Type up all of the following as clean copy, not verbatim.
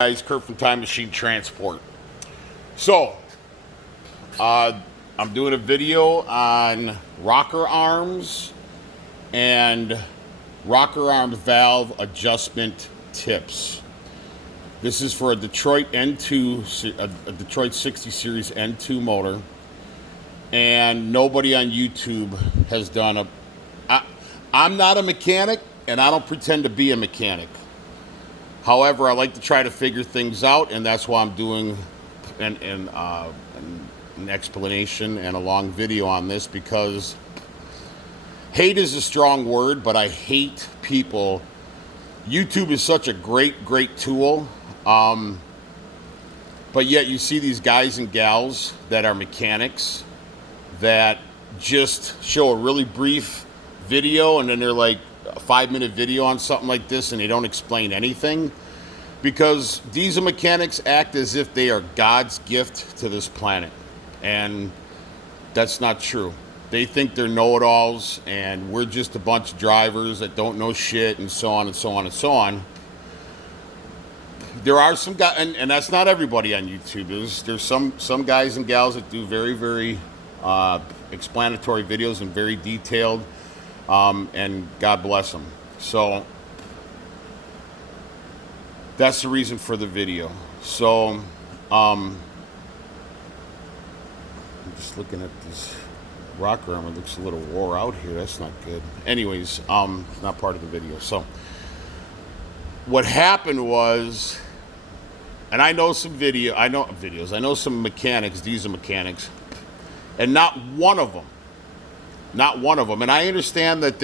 Guys, Kurt from Time Machine Transport. So, I'm doing a video on rocker arms and rocker arm valve adjustment tips. This is for a Detroit N2, a Detroit 60 Series N2 motor, and nobody on YouTube has done I'm not a mechanic, and I don't pretend to be a mechanic. However, I like to try to figure things out, and that's why I'm doing an explanation and a long video on this, because hate is a strong word, but I hate people. YouTube is such a great tool, but yet you see these guys and gals that are mechanics that just show a really brief video, and then they're like a 5-minute video on something like this, and they don't explain anything, because diesel mechanics act as if they are God's gift to this planet, and that's not true. They think they're know-it-alls, and we're just a bunch of drivers that don't know shit, and so on and so on and so on. There are some guys, and that's not everybody on YouTube. There's some guys and gals that do very explanatory videos and very detailed, and God bless them. So that's the reason for the video. So I'm just looking at this rocker arm. It looks a little wore out here. That's not good. Anyways, not part of the video. So what happened was, and I know some videos. I know some mechanics, diesel mechanics, and not one of them. And I understand that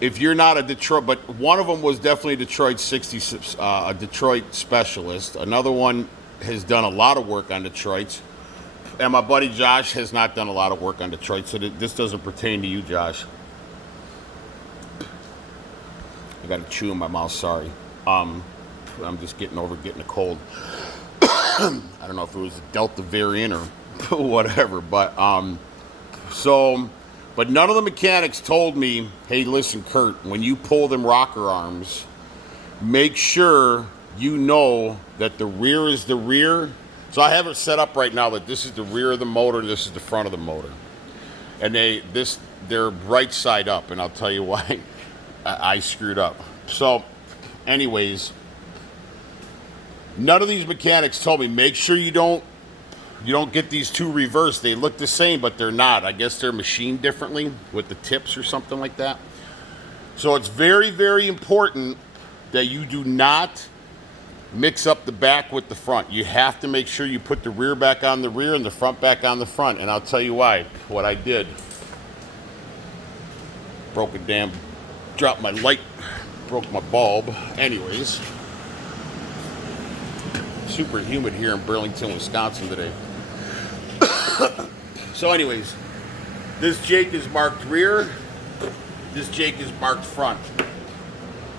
if you're not a Detroit, but one of them was definitely a Detroit 60, a Detroit specialist. Another one has done a lot of work on Detroits. And my buddy Josh has not done a lot of work on Detroit, so this doesn't pertain to you, Josh. I got to chew in my mouth, sorry. I'm just getting a cold. I don't know if it was a Delta variant or whatever, but but none of the mechanics told me, hey, listen, Kurt, when you pull them rocker arms, make sure you know that the rear is the rear. So I have it set up right now that this is the rear of the motor, this is the front of the motor. And they're right side up, and I'll tell you why I screwed up. So, anyways, none of these mechanics told me, make sure you don't get these two reversed. They look the same, but they're not. I guess they're machined differently with the tips or something like that. So it's very important that you do not mix up the back with the front. You have to make sure you put the rear back on the rear and the front back on the front. And I'll tell you why. What I did. Dropped my light, broke my bulb. Anyways, super humid here in Burlington, Wisconsin today. So anyways, this Jake is marked rear, this Jake is marked front.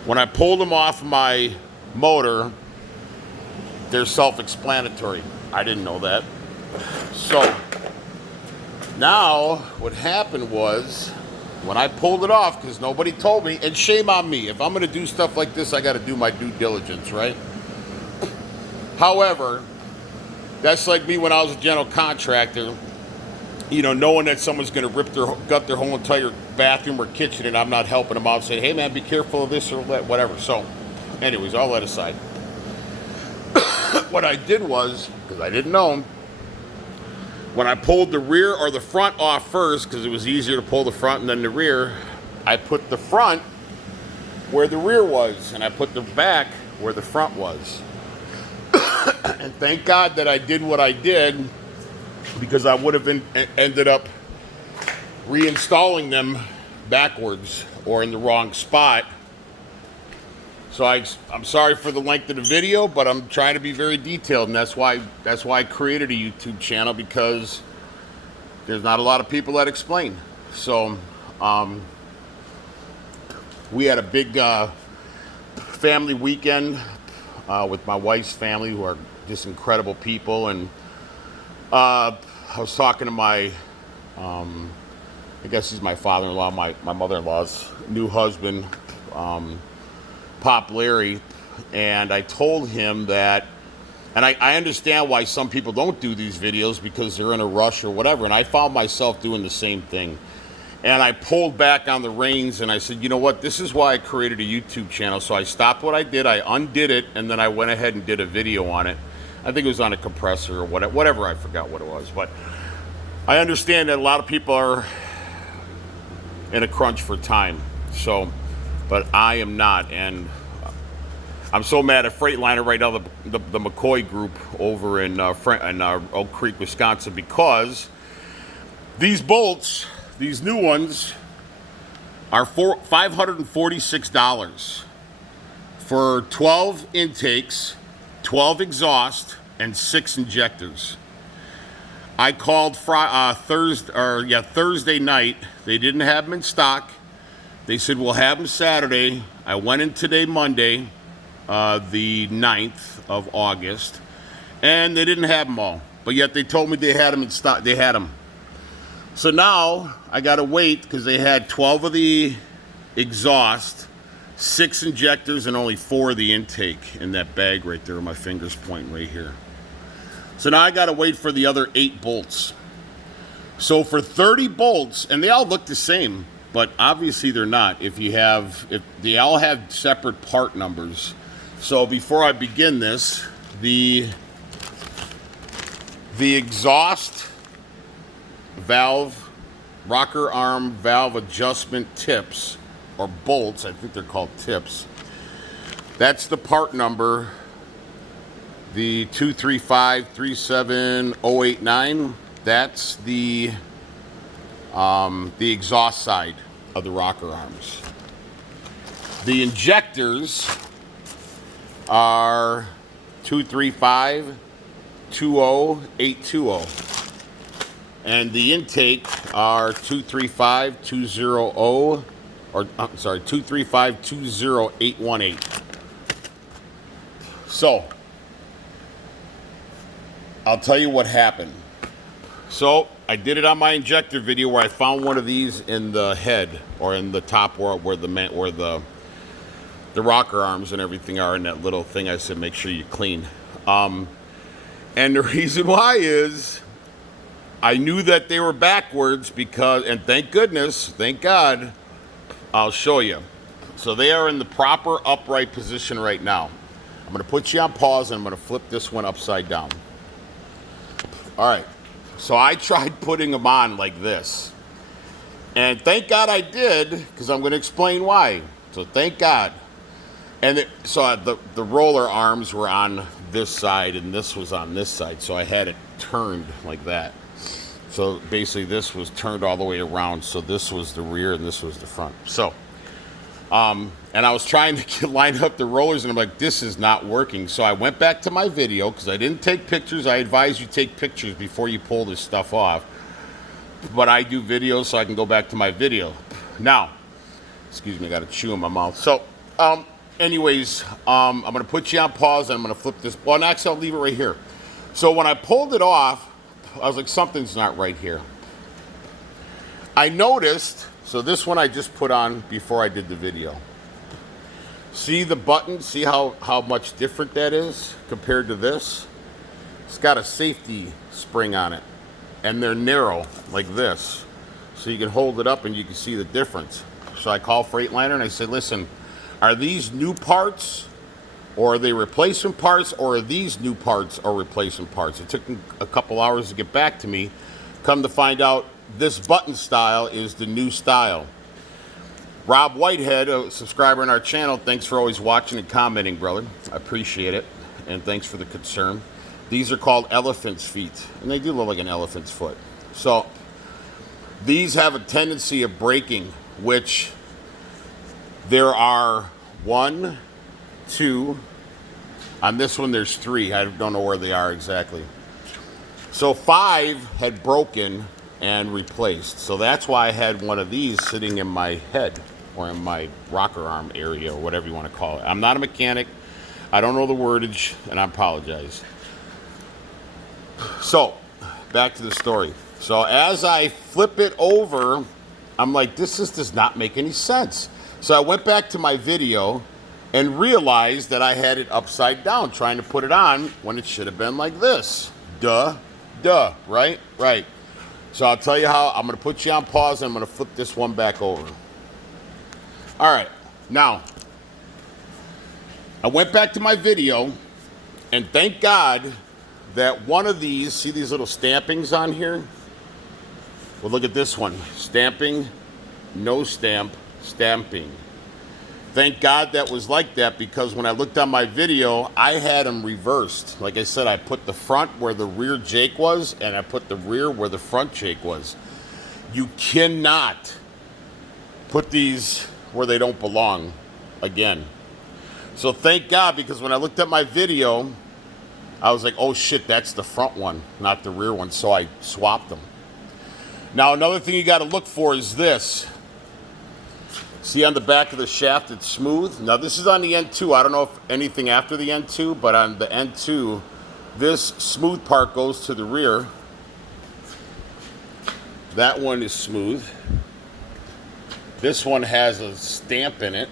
When I pulled them off my motor, they're self-explanatory. I didn't know that. So now what happened was, when I pulled it off, because nobody told me, and shame on me, if I'm going to do stuff like this, I got to do my due diligence, right? However, that's like me when I was a general contractor, knowing that someone's going to gut their whole entire bathroom or kitchen, and I'm not helping them out, saying, hey man, be careful of this or whatever. So anyways, all that aside, what I did was, because I didn't know, when I pulled the rear or the front off first, because it was easier to pull the front and then the rear, I put the front where the rear was, and I put the back where the front was. And thank God that I did what I did, because I would have ended up reinstalling them backwards or in the wrong spot. So I'm sorry for the length of the video, but I'm trying to be very detailed, and that's why I created a YouTube channel, because there's not a lot of people that explain. So we had a big family weekend with my wife's family, who are just incredible people, and I was talking to my I guess he's my father-in-law, my mother-in-law's new husband, Pop Larry, and I told him that, and I understand why some people don't do these videos because they're in a rush or whatever, and I found myself doing the same thing. And I pulled back on the reins and I said, you know what, this is why I created a YouTube channel. So I stopped what I did, I undid it, and then I went ahead and did a video on it. I think it was on a compressor or whatever, I forgot what it was. But I understand that a lot of people are in a crunch for time. So, but I am not. And I'm so mad at Freightliner right now, the McCoy group over in Oak Creek, Wisconsin, because these bolts, these new ones, are $546 for 12 intakes, 12 exhaust, and 6 injectors. I called Thursday night. They didn't have them in stock. They said, we'll have them Saturday. I went in today, Monday, the 9th of August, and they didn't have them all. But yet they told me they had them in stock. They had them. So now I got to wait because they had 12 of the exhaust, 6 injectors, and only 4 of the intake in that bag right there. My fingers pointing right here. So now I got to wait for the other 8 bolts. So for 30 bolts, and they all look the same, but obviously they're not. If they all have separate part numbers. So before I begin this, the exhaust valve, rocker arm valve adjustment tips, or bolts, I think they're called tips. That's the part number, the 235-37089. That's the exhaust side of the rocker arms. The injectors are 235-20820. And the intake are 235-20818. So, I'll tell you what happened. So, I did it on my injector video where I found one of these in the head, or in the top where the rocker arms and everything are in that little thing. I said, make sure you clean. And the reason why is I knew that they were backwards because, and thank goodness, thank God, I'll show you. So they are in the proper upright position right now. I'm going to put you on pause and I'm going to flip this one upside down. All right. So I tried putting them on like this. And thank God I did, because I'm going to explain why. So thank God. And so the roller arms were on this side and this was on this side. So I had it turned like that. So basically this was turned all the way around. So this was the rear and this was the front. So, and I was trying to line up the rollers and I'm like, this is not working. So I went back to my video because I didn't take pictures. I advise you take pictures before you pull this stuff off. But I do videos so I can go back to my video. Now, excuse me, I got to chew in my mouth. So, anyways, I'm going to put you on pause and I'm going to flip this. Well, actually, I'll leave it right here. So when I pulled it off, I was like, something's not right here. I noticed, so this one I just put on before I did the video. See the button? See how much different that is compared to this? It's got a safety spring on it. And they're narrow, like this. So you can hold it up and you can see the difference. So I call Freightliner and I say, listen, are these new parts? Or are they replacement parts, or are these new parts or replacement parts? It took them a couple hours to get back to me. Come to find out, this button style is the new style. Rob Whitehead, a subscriber on our channel, thanks for always watching and commenting, brother. I appreciate it, and thanks for the concern. These are called elephant's feet, and they do look like an elephant's foot. So these have a tendency of breaking, which there are 1, 2, on this one there's 3. I don't know where they are exactly. So 5 had broken and replaced. So that's why I had one of these sitting in my head or in my rocker arm area or whatever you want to call it. I'm not a mechanic. I don't know the wordage, and I apologize. So back to the story. So as I flip it over, I'm like, this does not make any sense. So I went back to my video and realized that I had it upside down trying to put it on when it should have been like this. Duh, right? Right. So I'll tell you how. I'm going to put you on pause and I'm going to flip this one back over. All right. Now, I went back to my video, and thank God that one of these, see these little stampings on here? Well, look at this one. Stamping, no stamp, stamping. Thank God that was like that, because when I looked on my video, I had them reversed. Like I said, I put the front where the rear Jake was, and I put the rear where the front Jake was. You cannot put these where they don't belong again. So thank God, because when I looked at my video, I was like, oh shit, that's the front one, not the rear one. So I swapped them. Now, another thing you got to look for is this. See on the back of the shaft, it's smooth. Now, this is on the N2. I don't know if anything after the N2, but on the N2, this smooth part goes to the rear. That one is smooth. This one has a stamp in it,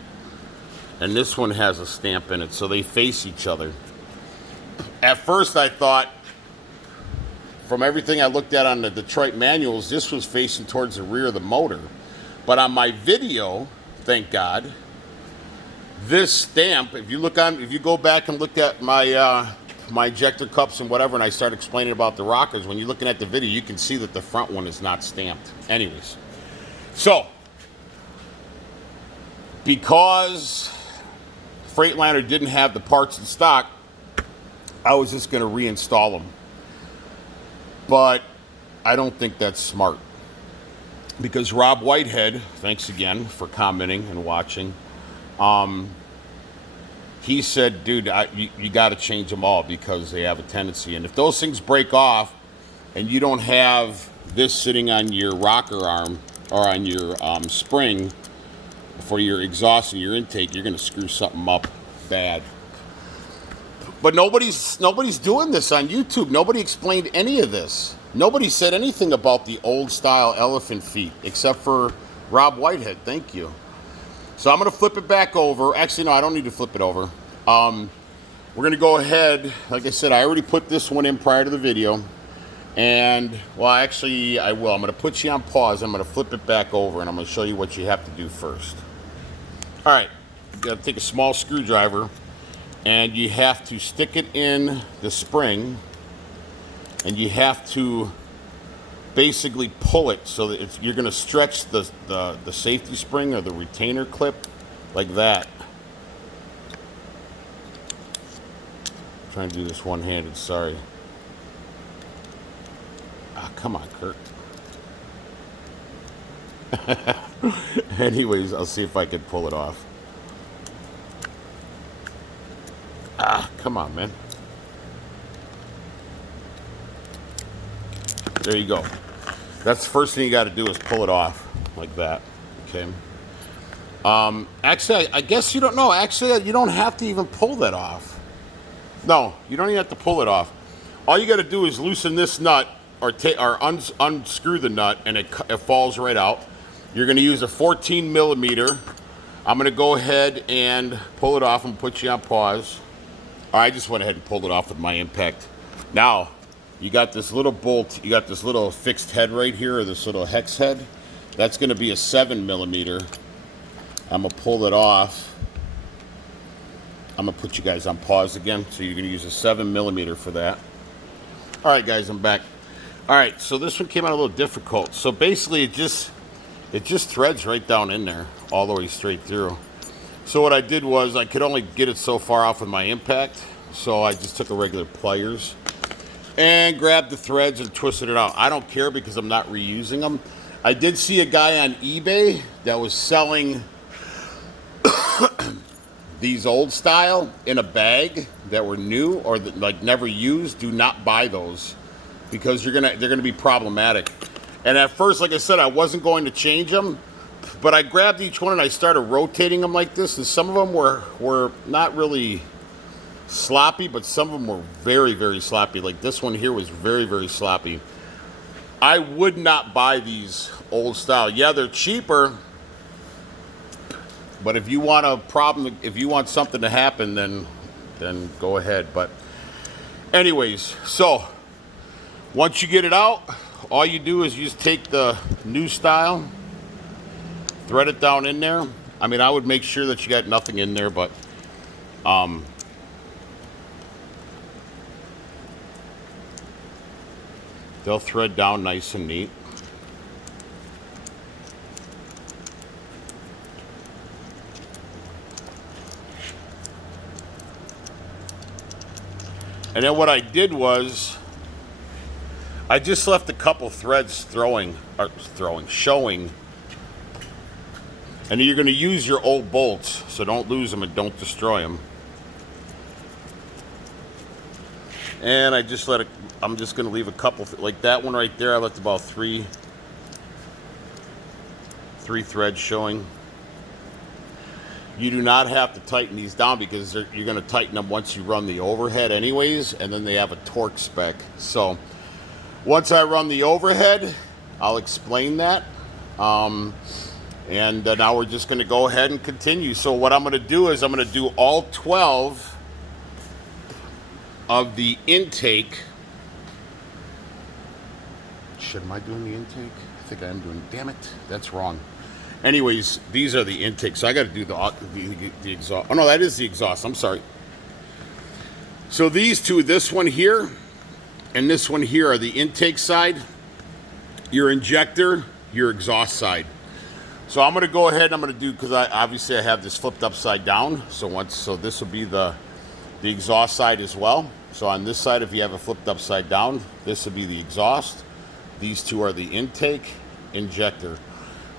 and this one has a stamp in it, so they face each other. At first, I thought, from everything I looked at on the Detroit manuals, this was facing towards the rear of the motor. But on my video, thank God, this stamp, if you go back and look at my my ejector cups and whatever, and I start explaining about the rockers, when you're looking at the video, you can see that the front one is not stamped. Anyways, so because Freightliner didn't have the parts in stock, I was just going to reinstall them. But I don't think that's smart, because Rob Whitehead, thanks again for commenting and watching, he said, dude, you got to change them all because they have a tendency. And if those things break off and you don't have this sitting on your rocker arm or on your spring for your exhaust and your intake, you're going to screw something up bad. But nobody's doing this on YouTube. Nobody explained any of this. Nobody said anything about the old style elephant feet except for Rob Whitehead. Thank you. So I'm going to flip it back over. Actually, no, I don't need to flip it over. We're going to go ahead. Like I said, I already put this one in prior to the video. And, well, actually, I will. I'm going to put you on pause. I'm going to flip it back over, and I'm going to show you what you have to do first. All right. You got to take a small screwdriver, and you have to stick it in the spring, and you have to basically pull it so that you're going to stretch the safety spring or the retainer clip like that. I'm trying to do this one-handed, sorry. Ah, come on, Kurt. Anyways, I'll see if I can pull it off. Ah, come on, man. There you go. That's the first thing you got to do is pull it off like that. Okay. Actually, I guess you don't know. Actually, you don't have to even pull that off. No, you don't even have to pull it off. All you got to do is loosen this nut or unscrew the nut, and it falls right out. You're going to use a 14 millimeter. I'm going to go ahead and pull it off and put you on pause. I just went ahead and pulled it off with my impact. Now, you got this little bolt, you got this little fixed head right here, or this little hex head. That's going to be a 7 millimeter. I'm going to pull it off. I'm going to put you guys on pause again. So you're going to use a 7 millimeter for that. All right, guys, I'm back. All right, so this one came out a little difficult. So basically, it just threads right down in there, all the way straight through. So what I did was I could only get it so far off with my impact. So I just took a regular pliers and grabbed the threads and twisted it out. I don't care because I'm not reusing them. I did see a guy on eBay that was selling these old style in a bag that were new or like never used. Do not buy those because they're gonna be problematic. And at first, like I said, I wasn't going to change them, but I grabbed each one and I started rotating them like this, and some of them were not really sloppy, but some of them were very, very sloppy. Like this one here was very, very sloppy. I would not buy these old style. Yeah, they're cheaper, But if you want a problem, if you want something to happen, then go ahead. But anyways, so once you get it out, all you do is you just take the new style, thread it down in there. I mean, I would make sure that you got nothing in there, but they'll thread down nice and neat. And then what I did was I just left a couple threads showing. And you're going to use your old bolts, so don't lose them and don't destroy them. And I just I'm just going to leave a couple, like that one right there, I left about three threads showing. You do not have to tighten these down because you're going to tighten them once you run the overhead anyways, and then they have a torque spec. So once I run the overhead, I'll explain that. And now we're just going to go ahead and continue. So what I'm going to do is I'm going to do all 12 of the intake. Am I doing the intake? I think I am doing, damn it, that's wrong. Anyways, these are the intakes. So I got to do the exhaust. Oh no, that is the exhaust. I'm sorry. So these two, this one here and this one here, are the intake side, your injector, your exhaust side. So I'm going to go ahead and I'm going to do, because obviously I have this flipped upside down. So this will be the exhaust side as well. So on this side, if you have it flipped upside down, this will be the exhaust. These two are the intake, injector.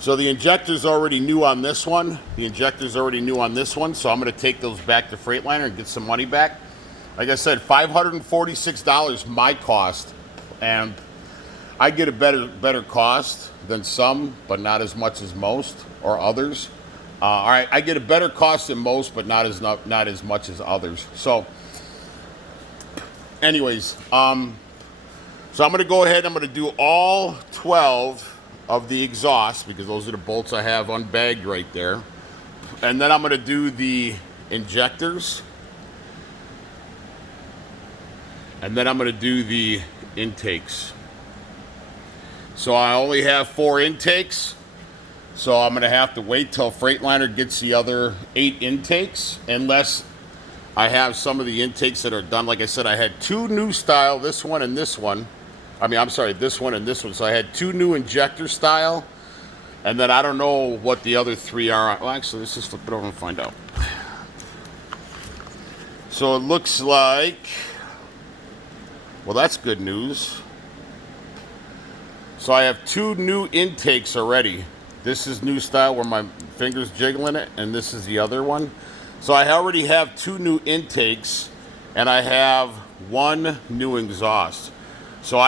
So the injector's already new on this one. The injector's already new on this one. So I'm going to take those back to Freightliner and get some money back. Like I said, $546 my cost. And I get a better cost than some, but not as much as most or others. All right, I get a better cost than most, but not as much as others. So anyways, so I'm going to go ahead. I'm going to do all 12 of the exhaust, because those are the bolts I have unbagged right there. And then I'm going to do the injectors. And then I'm going to do the intakes. So I only have 4 intakes. So I'm going to have to wait till Freightliner gets the other 8 intakes, unless I have some of the intakes that are done. Like I said, I had 2 new style, this one and this one. This one and this one. So I had 2 new injector style, and then I don't know what the other 3 are. Well, actually, let's just flip it over and find out. So it looks like, well, that's good news. So I have 2 new intakes already. This is new style where my finger's jiggling it, and this is the other one. So I already have 2 new intakes, and I have 1 new exhaust. So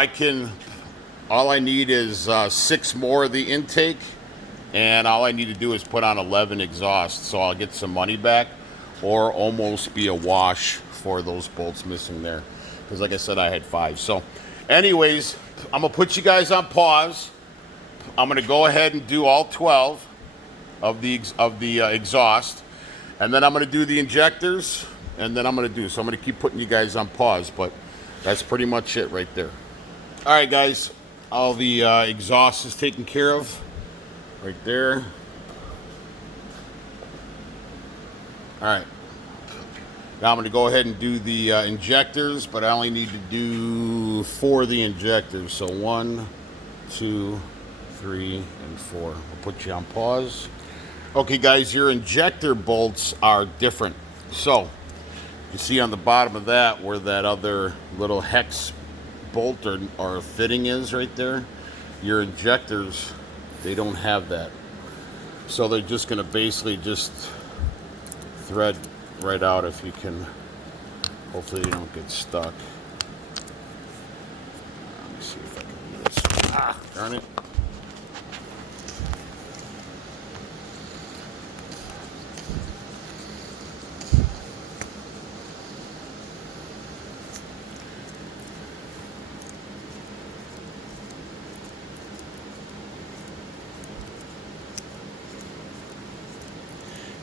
all I need is 6 more of the intake, and all I need to do is put on 11 exhaust. So I'll get some money back, or almost be a wash for those bolts missing there. Because like I said, I had 5. So anyways, I'm going to put you guys on pause. I'm going to go ahead and do all 12 of the exhaust. And then I'm going to do the injectors. And then I'm going to so I'm going to keep putting you guys on pause. But that's pretty much it right there. All right, guys. All the exhaust is taken care of right there. All right. Now I'm going to go ahead and do the injectors, but I only need to do 4 of the injectors. So 1, 2, 3, and 4. We'll put you on pause. Okay, guys, your injector bolts are different. So you see on the bottom of that where that other little hex bolt or fitting is right there. Your injectors, they don't have that. So they're just going to basically just thread right out if you can. Hopefully you don't get stuck. Let me see if I can do this. Darn it.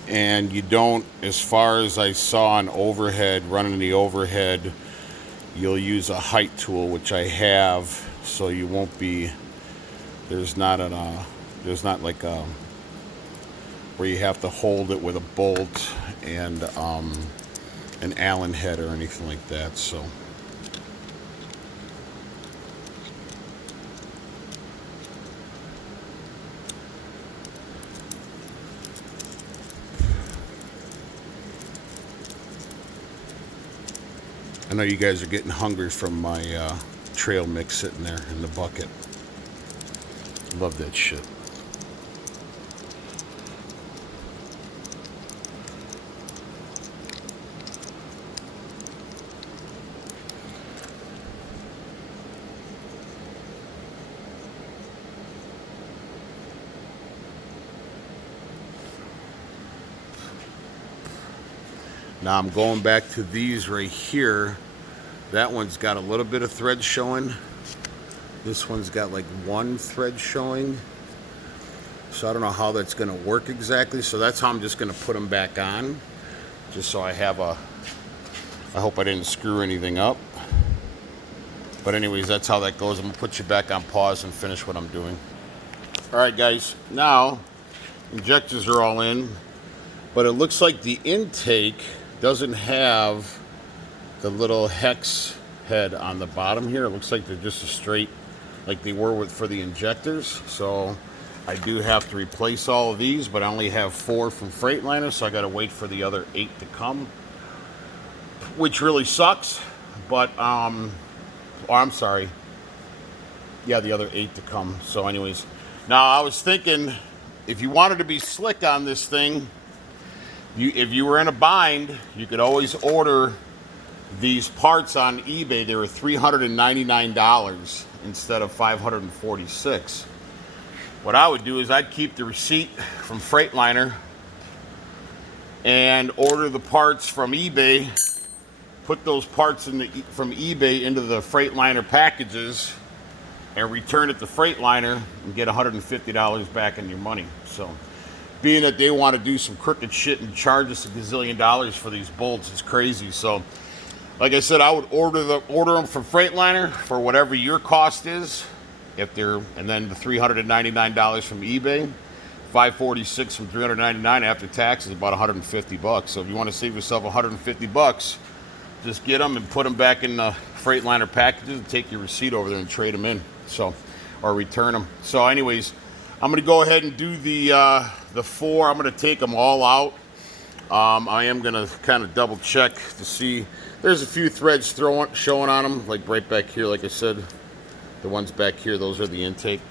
and you don't, as far as I saw on overhead, running the overhead, you'll use a height tool, which I have, so you won't be, there's not like a, where you have to hold it with a bolt and an Allen head or anything like that. So I know you guys are getting hungry from my trail mix sitting there in the bucket. Love that shit. Now I'm going back to these right here. That one's got a little bit of thread showing. This one's got like one thread showing. So I don't know how that's going to work exactly. So that's how I'm just going to put them back on. Just so I have a, I hope I didn't screw anything up. But anyways, that's how that goes. I'm going to put you back on pause and finish what I'm doing. All right, guys. Now, injectors are all in. But it looks like the intake doesn't have the little hex head on the bottom here. It looks like they're just a straight, like they were for the injectors. So I do have to replace all of these, but I only have 4 from Freightliner, so I got to wait for the other 8 to come, which really sucks. But oh, I'm sorry. Yeah, the other 8 to come. So anyways, now I was thinking, if you wanted to be slick on this thing, if you were in a bind, you could always order these parts on eBay. They were $399 instead of $546. What I would do is I'd keep the receipt from Freightliner and order the parts from eBay, put those parts from eBay into the Freightliner packages, and return it to Freightliner and get $150 back in your money. So, being that they want to do some crooked shit and charge us $1 gazillion for these bolts, it's crazy. So, like I said, I would order them from Freightliner for whatever your cost is, and then the $399 from eBay, $546 from $399 after tax is about $150. So if you want to save yourself $150, just get them and put them back in the Freightliner packages and take your receipt over there and trade them in. So, or return them. So, anyways, I'm going to go ahead and do the 4. I'm going to take them all out. I am going to kind of double check to see. There's a few threads showing on them, like right back here, like I said. The ones back here, those are the intake.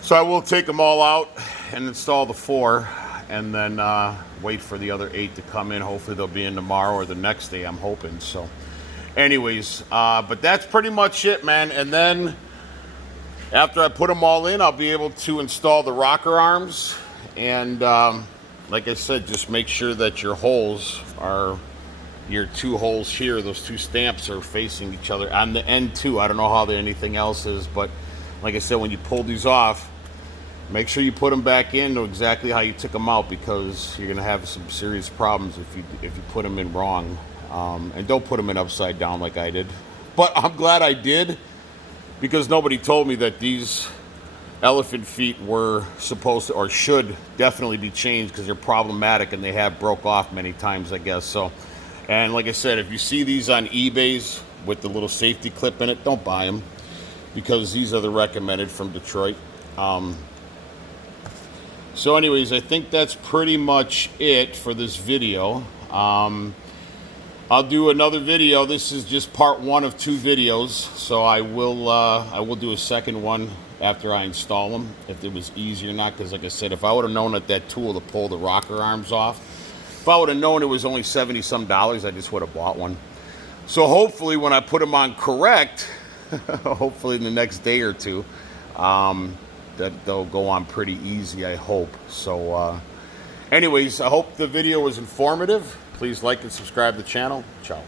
So I will take them all out and install the 4, and then wait for the other 8 to come in. Hopefully they'll be in tomorrow or the next day, I'm hoping. So anyways, but that's pretty much it, man. And then after I put them all in, I'll be able to install the rocker arms. And like I said, just make sure that your holes are, your 2 holes here, those 2 stamps are facing each other on the end too. I don't know how anything else is, but like I said, when you pull these off, make sure you put them back in to exactly how you took them out, because you're gonna have some serious problems if you put them in wrong. And don't put them in upside down like I did. But I'm glad I did, because nobody told me that these elephant feet were supposed to, or should definitely be changed, because they're problematic and they have broke off many times, I guess. So, and like I said, if you see these on eBay's with the little safety clip in it, don't buy them, because these are the recommended from Detroit. So anyways, I think that's pretty much it for this video. I'll do another video. This is just part 1 of 2 videos, so I will do a second one after I install them, if it was easy or not. Because like I said, if I would have known that tool to pull the rocker arms off, if I would have known it was only $70-some, I just would have bought one. So hopefully when I put them on correct, hopefully in the next day or 2, that they'll go on pretty easy, I hope. So anyways, I hope the video was informative. Please like and subscribe to the channel. Ciao.